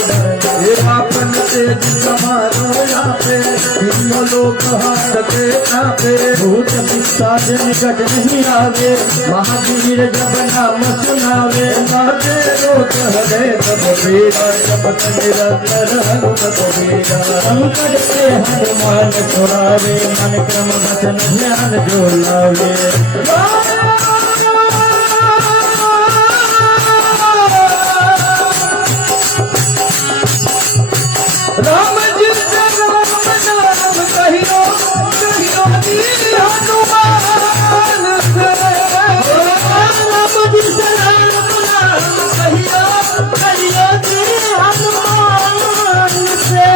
आपन तेज समारो पे तीनों लोग हाथ पे कापे भूत पिशाच निकट नहीं आवे महावीर जब नाम सुनावे माते रोग हरे सब पीड़ा जपत निरंतर हनुमत वीरा संकट से हनुमान छुड़ावे मन क्रम वचन ध्यान जो लावे राम जी से राम नाम कहियो कहियो वीर हनुमान से राम जी से राम नाम कहियो कहियो वीर हनुमान से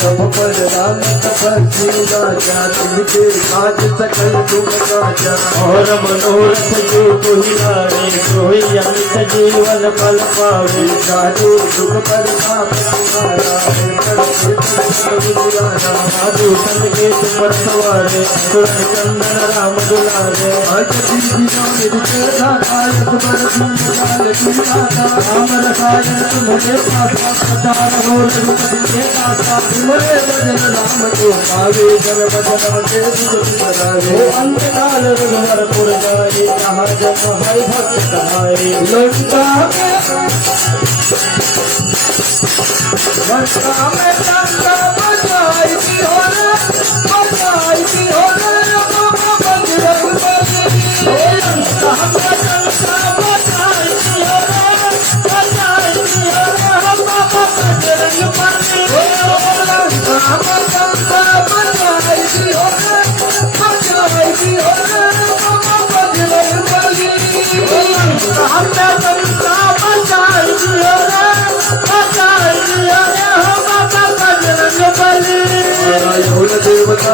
सब पर राम तपस्वी राजा तिनके काज सकल तुम राजा और मनोरथ जो कोई लावे कोई अमित जीवन फल पावे साधु दुख पर साधु संत के तुम सवारे सुरन चंदन राम दुलारे राम रसायन तुम्हारे तुम्हारे भजन राम को पावे जब भजन के दुरावे अंतकाल रघुवर जाए जहाँ जब हरि भक्त कहाए लंका में लंका बजाई थी हो बजाई थी हो बजरंग बली लंका में लंका बजाई थी हो बजाई थी हो बजरंग बली लंका में लंका बजाई थी हो बजाई थी हो बजरंग बली लंका में लंका बजाई थी हो देवता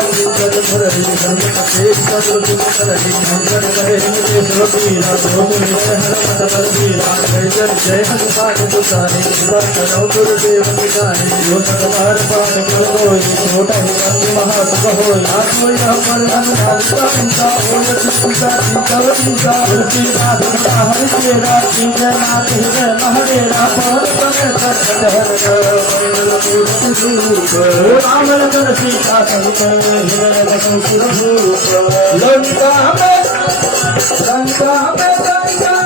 जय हनुमान दुसारे गुरुदेव छोटा सीता लंका में लंका